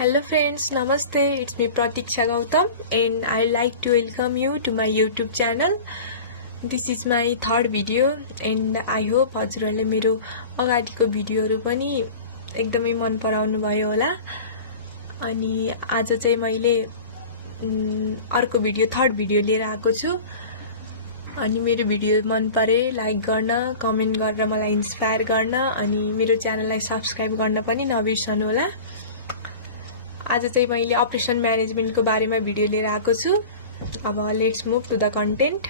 Hello friends, Namaste. It's me Pratiksha Gautam and I'd like to welcome you to my YouTube channel. This is my third video and I hope हजुरहरूले मेरो अगाडिको भिडियोहरु पनि एकदमै मन पराउनु भयो होला। अनि आज चाहिँ मैले अर्को भिडियो थर्ड भिडियो लिएर आएको छु। अनि मेरो भिडियो मन परे लाइक गर्न, कमेन्ट गरेर मलाई इन्स्पायर गर्न अनि मेरो च्यानललाई सब्स्क्राइब गर्न पनि नबिर्सनु होला। आज चाहिँ मैले अपरेसन म्यानेजमेन्टको बारेमा भिडियो लिएर आएको छु। अब let's move to the content.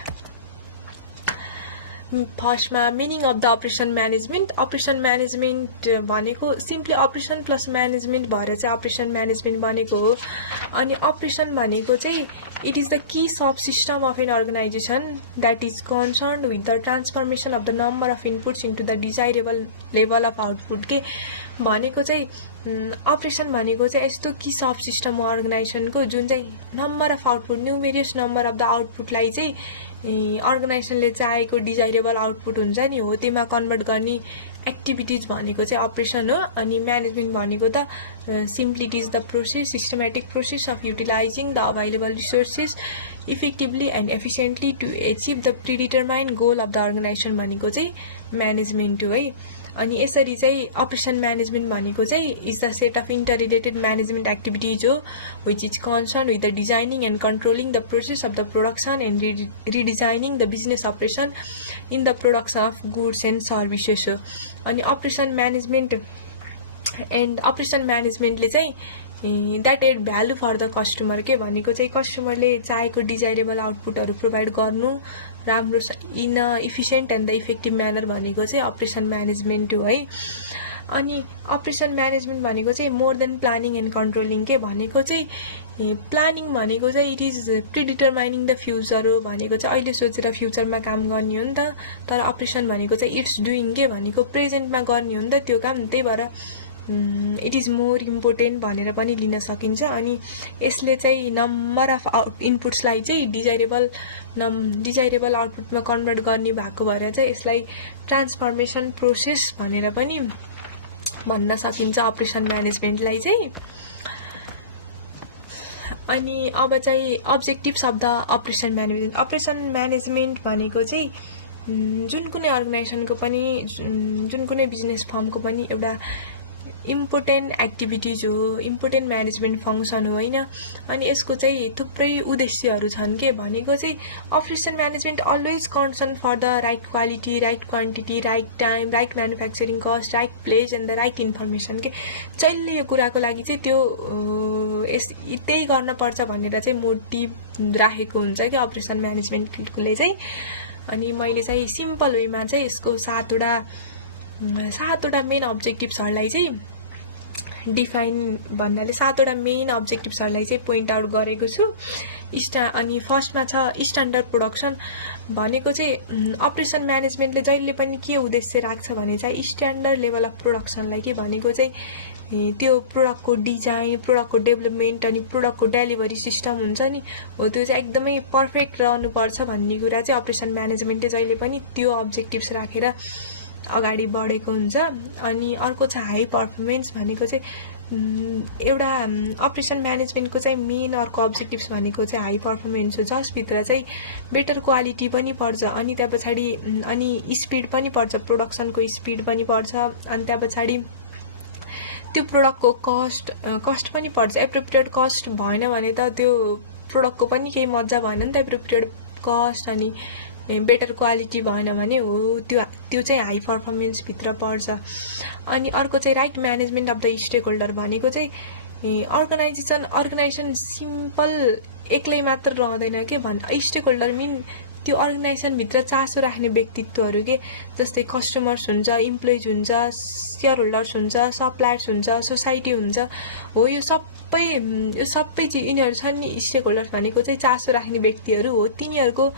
फर्स्टमा meaning of the operation management. Operation management भनेको सिम्पली अपरेसन प्लस म्यानेजमेन्ट भएर चाहिँ अपरेसन म्यानेजमेन्ट बनेको हो। अनि अपरेसन भनेको चाहिँ it is the key subsystem of an organization that is concerned with the transformation of the number of inputs into the desirable level of output के भनेको चाहिँ अपरेसन भनेको चाहिँ यस्तो की सब सिस्टम हो अर्गनाइजेसनको जुन चाहिँ number of output numerous number of the आउटपुटलाई चाहिँ अर्गनाइजेसनले चाहेको डिजाइरेबल आउटपुट हुन्छ नि हो त्यसमा कन्भर्ट गर्ने एक्टिभिटीज भनेको चाहिँ अपरेसन हो। अनि म्यानेजमेन्ट भनेको त simply it is the process systematic process of utilizing the available resources effectively and efficiently to achieve the predetermined goal of the organization भनेको चाहिँ म्यानेजमेन्ट हो है। अनि यसरी चाहिँ अपरेसन म्यानेजमेन्ट भनेको चाहिँ is the set of interrelated management activities हो which is concern with the designing and controlling the process of the production and redesigning the business operation in the production of goods and services हो। अनि operation म्यानेजमेन्टले चाहिँ that add value for the customer के भनेको चाहिँ कस्टमरले चाहेको डिजाइरेबल आउटपुटहरू provide गर्नु राम्रो in efficient and the effective manner भनेको चाहिँ अपरेसन म्यानेजमेन्ट हो है। अनि अपरेसन म्यानेजमेन्ट भनेको चाहिँ more than planning and controlling के भनेको चाहिँ प्लानिङ भनेको चाहिँ इट इज प्रिडिटरमाइनिङ द फ्युचर हो भनेको चाहिँ अहिले सोचेर फ्युचरमा काम गर्ने हो नि त। तर अपरेसन भनेको चाहिँ इट्स डुइङ के भनेको प्रेजेन्टमा गर्ने हो नि त त्यो काम। त्यही भएर इट इज मोर इम्पोर्टेन्ट भनेर पनि लिन सकिन्छ। अनि यसले चाहिँ नम्बर अफ इनपुट्सलाई चाहिँ डिजाइरेबल आउटपुटमा कन्भर्ट गर्ने भएको भएर चाहिँ यसलाई ट्रान्सफर्मेसन प्रोसेस भनेर पनि भन्न सकिन्छ अपरेसन म्यानेजमेन्टलाई चाहिँ। अनि अब चाहिँ objectives of the operation management. Operation management भनेको चाहिँ जुन कुनै अर्गनाइजेसनको पनि जुन कुनै बिजनेस फर्मको पनि एउटा इम्पोर्टेन्ट एक्टिभिटीज हो, इम्पोर्टेन्ट म्यानेजमेन्ट फङ्सन हो होइन। अनि यसको चाहिँ थुप्रै उद्देश्यहरू छन् के भनेको चाहिँ operation management always concern for the right quality, right quantity, right time, right manufacturing cost, right place and the right information के जहिले यो कुराको लागि चाहिँ त्यो त्यही गर्नुपर्छ भनेर चाहिँ मोटिभ राखेको हुन्छ कि अपरेसन म्यानेजमेन्ट फिल्डकोले चाहिँ। अनि मैले चाहिँ सिम्पल वेमा चाहिँ यसको सातवटा मेन अब्जेक्टिभ्सहरूलाई चाहिँ डिफाइन भन्नाले सातवटा मेन अब्जेक्टिभ्सहरूलाई चाहिँ पोइन्ट आउट गरेको छु। अनि फर्स्टमा छ स्ट्यान्डर्ड प्रोडक्सन भनेको चाहिँ अपरेसन म्यानेजमेन्टले जहिले पनि के उद्देश्य राख्छ भने चाहिँ स्ट्यान्डर्ड लेभल अफ प्रोडक्सनलाई के भनेको चाहिँ त्यो प्रोडक्टको डिजाइन, प्रोडक्टको डेभलपमेन्ट अनि प्रोडक्टको डेलिभरी सिस्टम हुन्छ नि हो त्यो चाहिँ एकदमै पर्फेक्ट रहनुपर्छ भन्ने कुरा चाहिँ अपरेसन म्यानेजमेन्टले जहिले पनि त्यो अब्जेक्टिभ्स राखेर अगाडि बढेको हुन्छ। अनि अर्को छ हाई पर्फर्मेन्स भनेको चाहिँ एउटा अपरेसन म्यानेजमेन्टको चाहिँ मेन अर्को अब्जेक्टिभ्स भनेको चाहिँ हाई पर्फर्मेन्स हो जसभित्र चाहिँ बेटर क्वालिटी पनि पर्छ। अनि त्यहाँ पछाडि अनि स्पिड पनि पर्छ, प्रोडक्सनको स्पिड पनि पर्छ। अनि त्यहाँ पछाडि त्यो प्रोडक्टको कस्ट पनि पर्छ। एप्रोप्रिएट कस्ट भएन भने त त्यो प्रोडक्टको पनि केही मजा भएन नि त। एप्रोप्रिएट कस्ट अनि बेटर क्वालिटी भएन भने हो त्यो चाहिँ हाई पर्फर्मेन्सभित्र पर्छ। अनि अर्को चाहिँ right management of the stakeholder भनेको चाहिँ अर्गनाइजेसन सिम्पल एक्लै मात्र रहँदैन के स्टेक होल्डर मिन त्यो अर्गनाइजेसनभित्र चासो राख्ने व्यक्तित्वहरू के जस्तै कस्टमर्स हुन्छ, इम्प्लोइज हुन्छ, सेयर होल्डर्स हुन्छ, सप्लायर्स हुन्छ, सोसाइटी हुन्छ हो। यो सबै यिनीहरू छन् नि स्टेक होल्डर्स भनेको चाहिँ चासो राख्ने व्यक्तिहरू हो। तिनीहरूको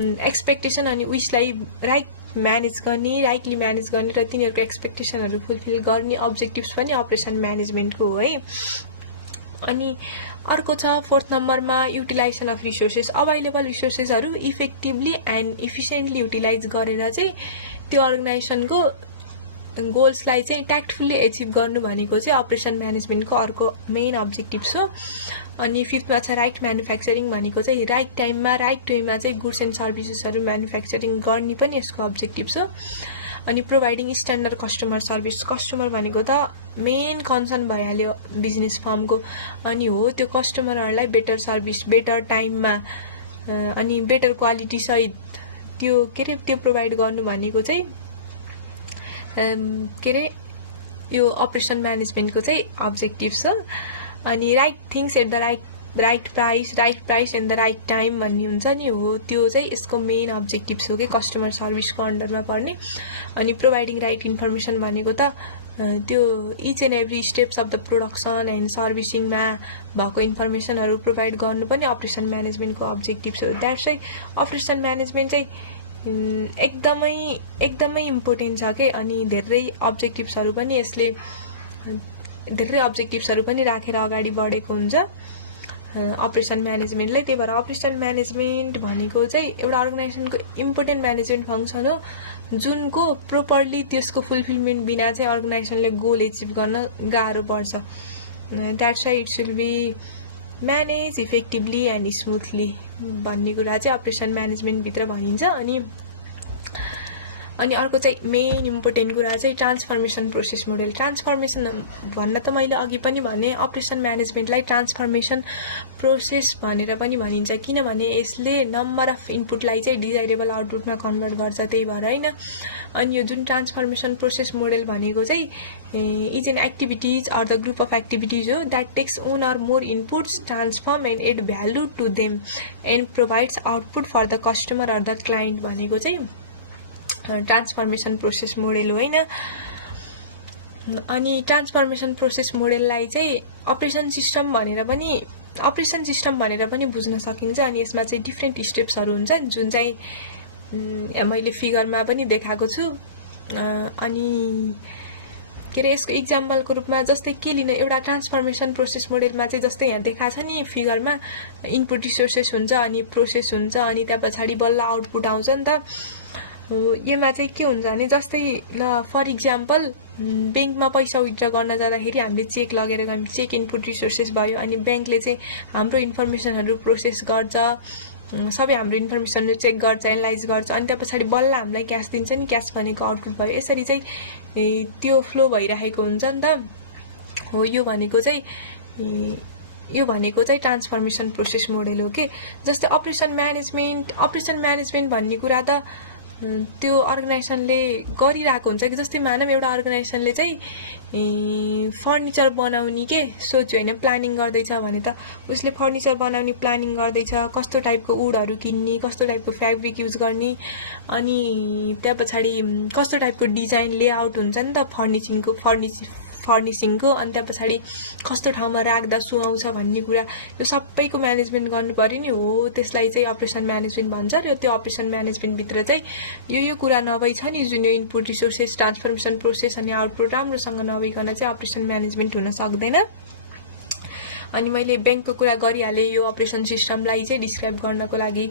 एक्सपेक्टेसन अनि विशलाई राइटली म्यानेज गर्ने र तिनीहरूको एक्सपेक्टेसनहरू फुलफिल गर्ने अब्जेक्टिभ्स पनि अपरेसन म्यानेजमेन्टको हो है। अनि अर्को छ फोर्थ नम्बरमा युटिलाइजेसन अफ रिसोर्सेस। अभाइलेबल रिसोर्सेसहरू इफेक्टिभली एन्ड इफिसियन्टली युटिलाइज गरेर चाहिँ त्यो अर्गनाइजेसनको गोल्सलाई चाहिँ ट्याक्टफुल्ली एचिभ गर्नु भनेको चाहिँ अपरेसन म्यानेजमेन्टको अर्को मेन अब्जेक्टिभ हो। अनि 5मा छ राइट म्यानुफ्याक्चरिङ भनेको चाहिँ राइट टाइममा राइट वेमा चाहिँ गुड्स एन्ड सर्भिसेसहरू म्यानुफ्याक्चरिङ गर्ने पनि यसको अब्जेक्टिभ छ। अनि providing standard customer service, customer भनेको त मेन कन्सर्न भइहाल्यो बिजनेस फर्मको। अनि हो त्यो कस्टमरहरूलाई बेटर सर्भिस बेटर टाइममा अनि बेटर क्वालिटी सहित त्यो त्यो प्रोभाइड गर्नु भनेको चाहिँ यो अपरेसन म्यानेजमेन्टको चाहिँ अब्जेक्टिभ छ। अनि right things at the right price and the right time भन्ने हुन्छ नि, हो त्यो चाहिँ यसको मेन अब्जेक्टिभ हो कि कस्टमर सर्भिसको अन्डरमा पर्ने। अनि प्रोभाइडिङ राइट इन्फर्मेसन भनेको त त्यो each and every steps of the production and सर्भिसिङमा भएको इन्फर्मेसनहरू प्रोभाइड गर्नु पनि अपरेसन म्यानेजमेन्टको अब्जेक्टिभ हो। द्याट्स वाइ अपरेसन म्यानेजमेन्ट चाहिँ एकदमै इम्पोर्टेन्ट छ के। अनि धेरै अब्जेक्टिभ्सहरू पनि राखेर अगाडि बढेको हुन्छ अपरेसन म्यानेजमेन्टलाई। त्यही भएर अपरेसन म्यानेजमेन्ट भनेको चाहिँ एउटा अर्गनाइजेसनको इम्पोर्टेन्ट म्यानेजमेन्ट फङ्सन हो जुनको प्रोपरली त्यसको फुलफिलमेन्ट बिना चाहिँ अर्गनाइजेसनले गोल एचिभ गर्न गाह्रो पर्छ। That's why it should be manage effectively and smoothly भन्ने कुरा चाहिँ अपरेसन म्यानेजमेन्टभित्र भनिन्छ। अनि अर्को चाहिँ मेन इम्पोर्टेन्ट कुरा चाहिँ ट्रान्सफर्मेसन प्रोसेस मोडेल। ट्रान्सफर्मेसन भन्न त मैले अघि पनि भने अपरेसन म्यानेजमेन्टलाई ट्रान्सफर्मेसन प्रोसेस भनेर पनि भनिन्छ, किनभने यसले नम्बर अफ इनपुटलाई चाहिँ डिजाइरेबल आउटपुटमा कन्भर्ट गर्छ, त्यही भएर होइन। अनि यो जुन ट्रान्सफर्मेसन प्रोसेस मोडेल भनेको चाहिँ is an activities or the group of activities हो that takes one or more inputs transform and add value to them and provides output for the customer or the client भनेको चाहिँ transformation process model हो होइन। अनि transformation process मोडेललाई चाहिँ operation system भनेर पनि बुझ्न सकिन्छ। अनि यसमा चाहिँ डिफ्रेन्ट स्टेप्सहरू हुन्छन् जुन चाहिँ मैले फिगरमा पनि देखाएको छु। अनि यसको इक्जाम्पलको रूपमा जस्तै के लिन, एउटा ट्रान्सफर्मेसन प्रोसेस मोडेलमा चाहिँ जस्तै यहाँ देखाएको छ नि फिगरमा, इनपुट रिसोर्सेस हुन्छ अनि प्रोसेस हुन्छ अनि त्यहाँ पछाडि बल्ल आउटपुट आउँछ नि त। यसमा चाहिँ के हुन्छ भने जस्तै ल फर इक्जाम्पल ब्याङ्कमा पैसा विथड्र गर्न जाँदाखेरि हामीले चेक लगेर गयौँ, चेक इनपुट रिसोर्सेस भयो। अनि ब्याङ्कले चाहिँ हाम्रो इन्फर्मेसनहरू प्रोसेस गर्छ, सबै हाम्रो इन्फर्मेसनहरू चेक गर्छ, एनालाइज गर्छ अनि त्यहाँ पछाडि बल्ल हामीलाई क्यास दिन्छ नि, क्यास भनेको आउटपुट भयो। यसरी चाहिँ त्यो फ्लो भइरहेको हुन्छ नि त। हो यो भनेको चाहिँ ट्रान्सफर्मेसन प्रोसेस मोडेल हो कि। जस्तै अपरेसन म्यानेजमेन्ट भन्ने कुरा त त्यो अर्गनाइजेसनले गरिरहेको हुन्छ कि। जस्तै मानौँ एउटा अर्गनाइजेसनले चाहिँ फर्निचर बनाउने के सोच्यो होइन, प्लानिङ गर्दैछ भने त उसले फर्निचर बनाउने प्लानिङ गर्दैछ, कस्तो टाइपको वुडहरू किन्ने, कस्तो टाइपको फ्याब्रिक युज गर्ने, अनि त्यहाँ पछाडि कस्तो टाइपको डिजाइन लेआउट हुन्छ नि त फर्निसिङको, अनि त्यहाँ पछाडि कस्तो ठाउँमा राख्दा सुहाउँछ भन्ने कुरा यो सबैको म्यानेजमेन्ट गर्नु पर्यो नि, हो त्यसलाई चाहिँ अपरेसन म्यानेजमेन्ट भन्छ। र त्यो अपरेसन म्यानेजमेन्टभित्र चाहिँ यो कुरा नभई छ नि जुन यो इनपुट रिसोर्सेस ट्रान्सफर्मेसन प्रोसेस अनि आउटपुट राम्रोसँग नभइकन चाहिँ अपरेसन म्यानेजमेन्ट हुन सक्दैन। अनि मैले ब्याङ्कको कुरा गरिहालेँ यो अपरेसन सिस्टमलाई चाहिँ डिस्क्राइब गर्नको लागि।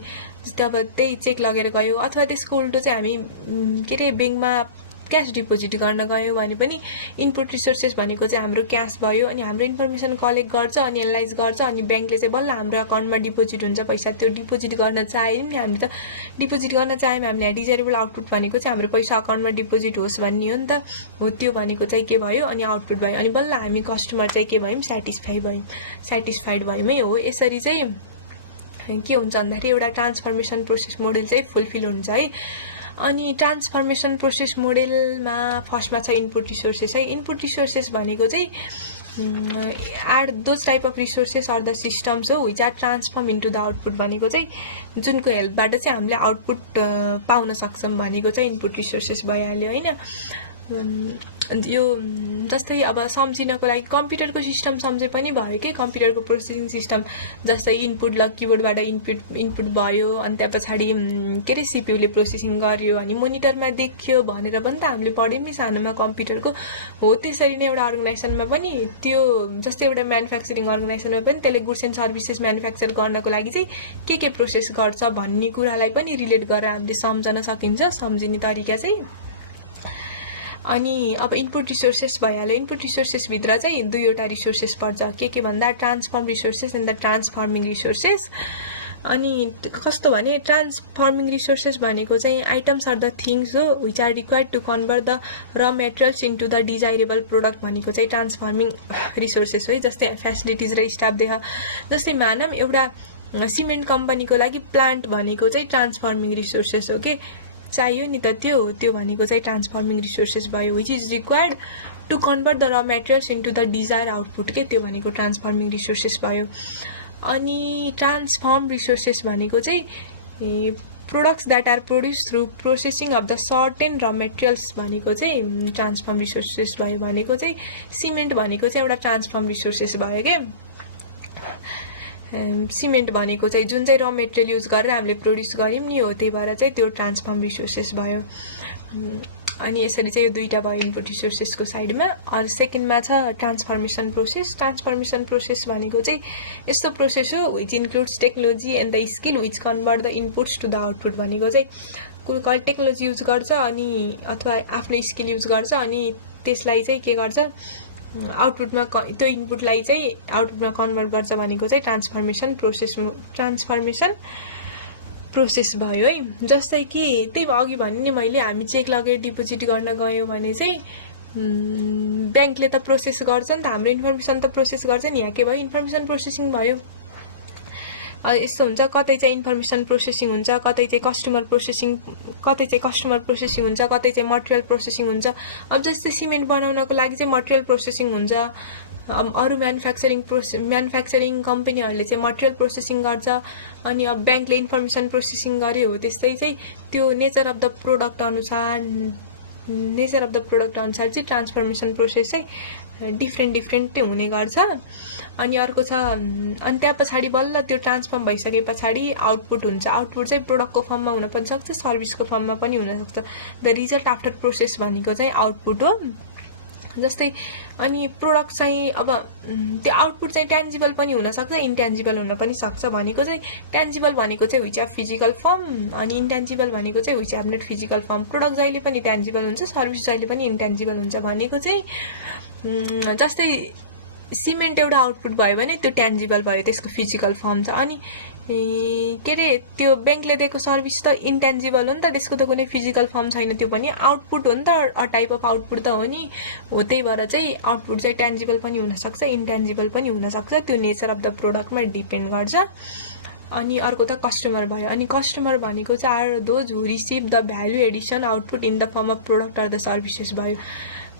जस्तै अब त्यही चेक लगेर गयो अथवा त्यसको उल्टो चाहिँ हामी ब्याङ्कमा क्यास डिपोजिट गर्न गयौँ भने पनि इनपुट रिसोर्सेस भनेको चाहिँ हाम्रो क्यास भयो। अनि हाम्रो इन्फर्मेसन कलेक्ट गर्छ अनि एनालाइज गर्छ अनि ब्याङ्कले चाहिँ बल्ल हाम्रो अकाउन्टमा डिपोजिट हुन्छ पैसा। त्यो डिपोजिट गर्न चाह्यौँ नि हामीले, त डिपोजिट गर्न चाह्यौँ हामीले डिजाइरेबल आउटपुट भनेको चाहिँ हाम्रो पैसा अकाउन्टमा डिपोजिट होस् भन्ने हो नि त। हो त्यो भनेको चाहिँ के भयो अनि आउटपुट भयो। अनि बल्ल हामी कस्टमर चाहिँ के भयौँ, सेटिस्फाइड भयौँ है। हो यसरी चाहिँ के हुन्छ भन्दाखेरि एउटा ट्रान्सफर्मेसन प्रोसेस मोडेल चाहिँ फुलफिल हुन्छ है। अनि ट्रान्सफर्मेसन प्रोसेस मोडेलमा फर्स्टमा छ इनपुट रिसोर्सेस है। इनपुट रिसोर्सेस भनेको चाहिँ and those type of resources or the systems हो which are transform into the output भनेको चाहिँ जुनको हेल्पबाट चाहिँ हामीले आउटपुट पाउन सक्छौँ भनेको चाहिँ इनपुट रिसोर्सेस भइहाल्यो होइन। यो जस्तै अब सम्झिनको लागि कम्प्युटरको सिस्टम सम्झे पनि भयो कि, कम्प्युटरको प्रोसेसिङ सिस्टम जस्तै इनपुट किबोर्डबाट इनपुट भयो अनि त्यहाँ पछाडि सिपियूले प्रोसेसिङ गर्यो अनि मोनिटरमा देखियो भनेर पनि त हामीले पढ्यौँ नि सानोमा कम्प्युटरको। हो त्यसरी नै एउटा अर्गनाइजेसनमा पनि त्यो जस्तै एउटा म्यानुफ्याक्चरिङ अर्गनाइजेसनमा पनि त्यसले गुड्स एन्ड सर्भिसेस म्यानुफ्याक्चर गर्नको लागि चाहिँ के प्रोसेस गर्छ भन्ने कुरालाई पनि रिलेट गरेर हामीले सम्झन सकिन्छ, सम्झिने तरिका चाहिँ। अनि अब इनपुट रिसोर्सेस भइहाल्यो। इनपुट रिसोर्सेसभित्र चाहिँ दुईवटा रिसोर्सेस पर्छ, के भन्दा transform resources and the transforming resources. अनि कस्तो भने ट्रान्सफर्मिङ रिसोर्सेस भनेको चाहिँ आइटम्स आर द थिङ्स हो which are required to convert the raw materials into the desirable product भनेको चाहिँ ट्रान्सफर्मिङ रिसोर्सेस हो। जस्तै फेसिलिटिज र स्टाफ देख, जस्तै मानौँ एउटा सिमेन्ट कम्पनीको लागि प्लान्ट भनेको चाहिँ ट्रान्सफर्मिङ रिसोर्सेस हो के, चाहियो नि त त्यो भनेको चाहिँ ट्रान्सफर्मिङ रिसोर्सेस भयो which is required to convert the raw materials into the desire output के, त्यो भनेको ट्रान्सफर्मिङ रिसोर्सेस भयो। अनि ट्रान्सफर्म रिसोर्सेस भनेको चाहिँ products that are produce through processing of the certain raw materials भनेको चाहिँ ट्रान्सफर्म रिसोर्सेस भयो। भनेको चाहिँ सिमेन्ट भनेको चाहिँ एउटा ट्रान्सफर्म रिसोर्सेस भयो के। सिमेन्ट भनेको चाहिँ जुन चाहिँ र मेटेरियल युज गरेर हामीले प्रोड्युस गऱ्यौँ नि हो, त्यही भएर चाहिँ त्यो ट्रान्सफर्म रिसोर्सेस भयो। अनि यसरी चाहिँ यो दुईटा भयो इनपुट रिसोर्सेसको साइडमा। अरू सेकेन्डमा छ ट्रान्सफर्मेसन प्रोसेस। ट्रान्सफर्मेसन प्रोसेस भनेको चाहिँ यस्तो प्रोसेस हो which includes technology and the skill which convert the inputs to the output. भनेको चाहिँ कुनै टेक्नोलोजी युज गर्छ अनि अथवा आफ्नो स्किल युज गर्छ अनि त्यसलाई चाहिँ के गर्छ आउटपुटमा त्यो इनपुटलाई चाहिँ आउटपुटमा कन्भर्ट गर्छ भनेको चाहिँ ट्रान्सफर्मेसन प्रोसेस भयो है। जस्तै कि त्यही अघि भने नि मैले, हामी चेक लगेर डिपोजिट गर्न गयौँ भने चाहिँ ब्याङ्कले त प्रोसेस गर्छ नि त, हाम्रो इन्फर्मेसन त प्रोसेस गर्छ नि। यहाँ के भयो, इन्फर्मेसन प्रोसेसिङ भयो। यस्तो हुन्छ, कतै चाहिँ इन्फर्मेसन प्रोसेसिङ हुन्छ, कतै चाहिँ कस्टमर प्रोसेसिङ हुन्छ, कतै चाहिँ मटेरियल प्रोसेसिङ हुन्छ। अब जस्तै सिमेन्ट बनाउनको लागि चाहिँ मटेरियल प्रोसेसिङ हुन्छ। अरू म्यानुफ्याक्चरिङ कम्पनीहरूले चाहिँ मटेरियल प्रोसेसिङ गर्छ। अनि अब ब्याङ्कले इन्फर्मेसन प्रोसेसिङ गर्यो हो, त्यस्तै चाहिँ त्यो नेचर अफ द प्रोडक्ट अनुसार चाहिँ ट्रान्सफर्मेसन प्रोसेस चाहिँ डिफ्रेन्ट हुने गर्छ। अनि अर्को छ, अनि त्यहाँ पछाडि बल्ल त्यो ट्रान्सफर्म भइसके पछाडि आउटपुट हुन्छ। आउटपुट चाहिँ प्रोडक्टको फर्ममा हुन पनि सक्छ, सर्भिसको फर्ममा पनि हुनसक्छ। द रिजल्ट आफ्टर प्रोसेस भनेको चाहिँ आउटपुट हो। जस्तै अनि प्रोडक्ट चाहिँ अब त्यो आउटपुट चाहिँ ट्यान्जिबल पनि हुनसक्छ, इन्ट्यान्जिबल हुन पनि सक्छ। भनेको चाहिँ ट्यान्जिबल भनेको चाहिँ विच हेभ फिजिकल फर्म, अनि इन्ट्यान्जिबल भनेको चाहिँ which have not physical form. Product जहिले पनि ट्यान्जिबल हुन्छ, सर्भिस जहिले पनि इन्ट्यान्जिबल हुन्छ। भनेको चाहिँ जस्तै सिमेन्ट एउटा आउटपुट भयो भने त्यो ट्यान्जिबल भयो, त्यसको फिजिकल फर्म छ। अनि के अरे त्यो ब्याङ्कले दिएको सर्भिस त इन्ट्यान्जिबल हो नि त, त्यसको त कुनै फिजिकल फर्म छैन, त्यो पनि आउटपुट हो नि त, अ टाइप अफ आउटपुट त हो नि हो। त्यही भएर चाहिँ आउटपुट चाहिँ ट्यान्जिबल पनि हुनसक्छ, इन्ट्यान्जिबल पनि हुनसक्छ, त्यो नेचर अफ द प्रोडक्टमा डिपेन्ड गर्छ। अनि अर्को त कस्टमर भयो। अनि कस्टमर भनेको चाहिँ are those who receive the value addition output in the form of product or the services भयो।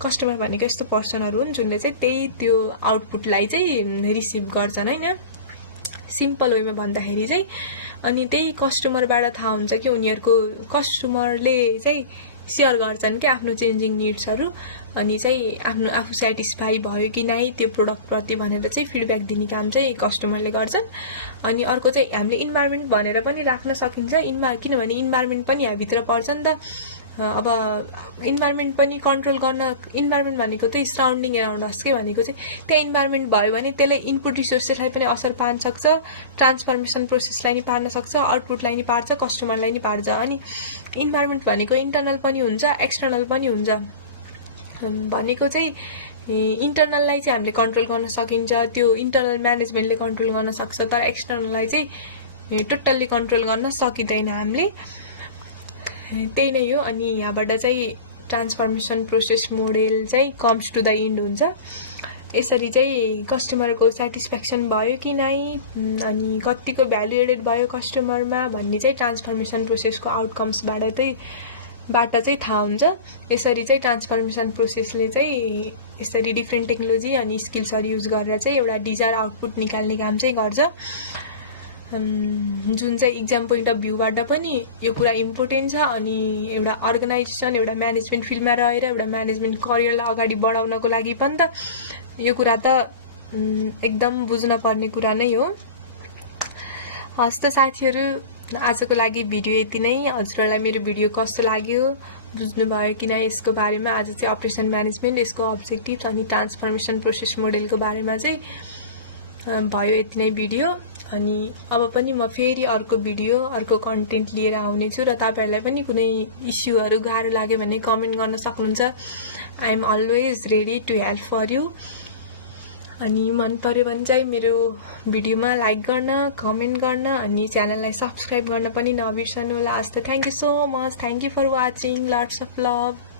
कस्टमर भनेको यस्तो पर्सनहरू हुन् जुनले चाहिँ त्यही त्यो आउटपुटलाई चाहिँ रिसिभ गर्छन् होइन, सिम्पल वेमा भन्दाखेरि चाहिँ। अनि त्यही कस्टमरबाट थाहा हुन्छ कि उनीहरूको कस्टमरले चाहिँ सेयर गर्छन् कि आफ्नो चेन्जिङ निड्सहरू, अनि चाहिँ आफू सेटिस्फाई भयो कि नै त्यो प्रोडक्टप्रति भनेर चाहिँ फिडब्याक दिने काम चाहिँ कस्टमरले गर्छन्। अनि अर्को चाहिँ हामीले इन्भाइरोमेन्ट भनेर पनि राख्न सकिन्छ, किनभने इन्भाइरोमेन्ट पनि यहाँभित्र पर्छ नि त। अब इन्भाइरोमेन्ट पनि कन्ट्रोल गर्न, इन्भाइरोमेन्ट भनेको चाहिँ सराउन्डिङ एराउन्ड अस के, भनेको चाहिँ त्यहाँ इन्भाइरोमेन्ट भयो भने त्यसले इनपुट रिसोर्सेसलाई पनि असर पार्न सक्छ, ट्रान्सफर्मेसन प्रोसेसलाई नि पार्न सक्छ, आउटपुटलाई नि पार्छ, कस्टमरलाई नि पार्छ। अनि इन्भाइरोमेन्ट भनेको इन्टरनल पनि हुन्छ, एक्सटर्नल पनि हुन्छ। भनेको चाहिँ इन्टरनललाई चाहिँ हामीले कन्ट्रोल गर्न सकिन्छ, त्यो इन्टरनल म्यानेजमेन्टले कन्ट्रोल गर्न सक्छ, तर एक्सटर्नललाई चाहिँ टोटल्ली कन्ट्रोल गर्न सकिँदैन हामीले। त्यही नै हो। अनि यहाँबाट चाहिँ ट्रान्सफर्मेसन प्रोसेस मोडेल चाहिँ कम्स टु द इन्ड हुन्छ। यसरी चाहिँ कस्टमरको सेटिस्फ्याक्सन भयो कि नै, अनि कतिको भ्यालु एडेड भयो कस्टमरमा भन्ने चाहिँ ट्रान्सफर्मेसन प्रोसेसको आउटकम्सबाट चाहिँ थाहा हुन्छ। यसरी चाहिँ ट्रान्सफर्मेसन प्रोसेसले चाहिँ यसरी डिफ्रेन्ट टेक्नोलोजी अनि स्किल्सहरू युज गरेर चाहिँ एउटा डिजायर आउटपुट निकाल्ने काम चाहिँ गर्छ। जुन चाहिँ इक्जाम पोइन्ट अफ भ्यूबाट पनि यो कुरा इम्पोर्टेन्ट छ। अनि एउटा अर्गनाइजेसन, एउटा म्यानेजमेन्ट फिल्डमा रहेर एउटा म्यानेजमेन्ट करियरलाई अगाडि बढाउनको लागि पनि त यो कुरा त एकदम बुझ्न पर्ने कुरा नै हो। हस् त साथीहरू, आजको लागि भिडियो यति नै। हजुरहरूलाई मेरो भिडियो कस्तो लाग्यो, बुझ्नुभयो कि नै यसको बारेमा? आज चाहिँ अपरेसन म्यानेजमेन्ट, यसको अब्जेक्टिभ्स अनि ट्रान्सफर्मेसन प्रोसेस मोडेलको बारेमा चाहिँ भयो यति नै भिडियो। अनि अब पनि म फेरि अर्को भिडियो अर्को कन्टेन्ट लिएर आउनेछु र तपाईहरुलाई पनि कुनै इस्युहरु गाह्रो लाग्यो भने कमेन्ट गर्न सक्नुहुन्छ। I am always ready to help for you. अनि मन पर्यो भने चाहिँ मेरो भिडियोमा लाइक गर्न, कमेन्ट गर्न अनि च्यानललाई सब्स्क्राइब गर्न पनि नबिर्सनु होला। हस् त thank you so much. Thank you for watching. Lots of love.